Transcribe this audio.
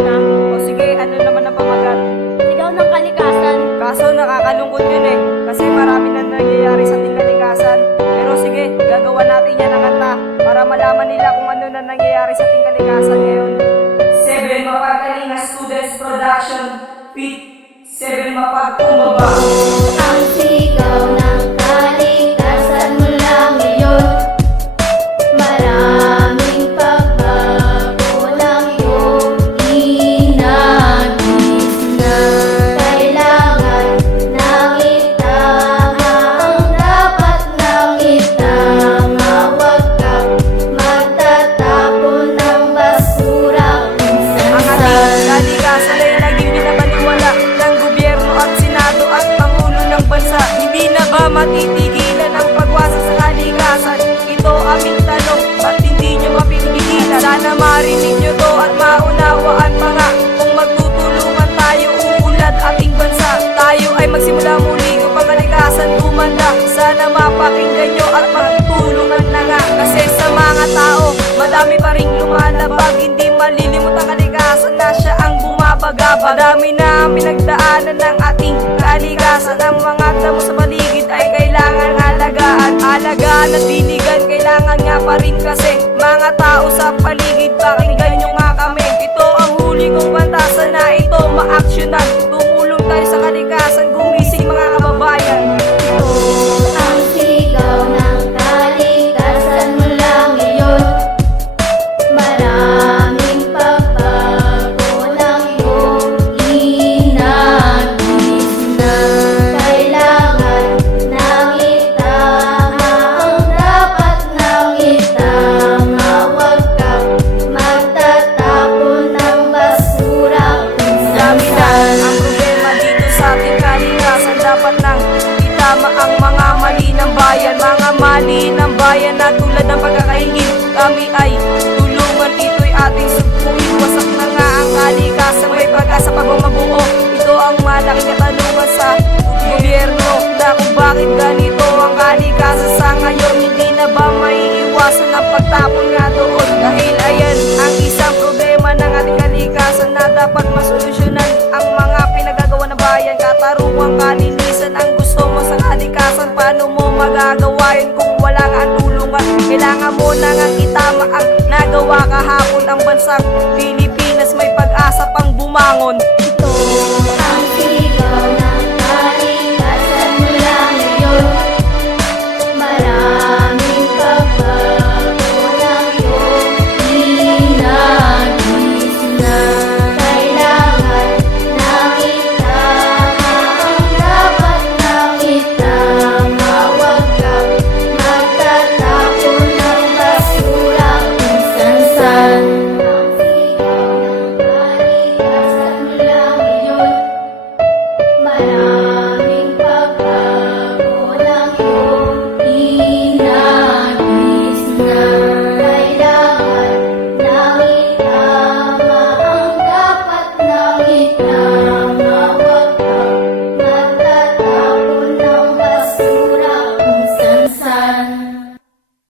na. O sige, ano naman ang pamagat? Sigaw ng kalikasan. Kaso nakakalungkot yun eh. Kasi marami na nangyayari sa ating kalikasan. Pero sige, gagawa natin yan ng kanta para malaman nila kung ano na nangyayari sa ating kalikasan ngayon. Seven Mapagaling Students Production Fit Seven Mapagkumbaba Ang sigaw matitigilan ang pagwasa sa kalikasan? Ito aming tanong, ba't hindi nyo mapipigilan? Sana marinig nyo to at maunawaan pa nga Kung magtutulungan tayo, uunlad ating bansa. Tayo ay magsimula muli upang kalikasan gumanda. Sana mapakinggan nyo at magtulungan na nga. Kasi sa mga tao, madami pa rin lumalabag. Hindi malilimot ang kalikasan na siya ang bumabagabag. Madami na pinagdaanan ng Alagaan at diligan, kailangan nga pa rin kasi Mga tao sa paligid, pakinggan nyo nga kami. Ito ang huli kong pantasan na ito. Ma-actionan Mga mali ng bayan na tulad ng pagkakaingin. Kami ay tulungan ito'y ating sukuin Wasak na nga ang kalikasan May pag-asa pa bang mabuo? Ito ang malaking katanungan sa gobyerno Na kung bakit ganito ang kalikasan. Sa ngayon Hindi na ba maiiwasan ang pagtapon Paano mo magagawa yun kung wala nga ang tulungan Kailangan mo na nga itama ang nagawa kahapon Ang bansang Pilipinas. May pag-asa pang bumangon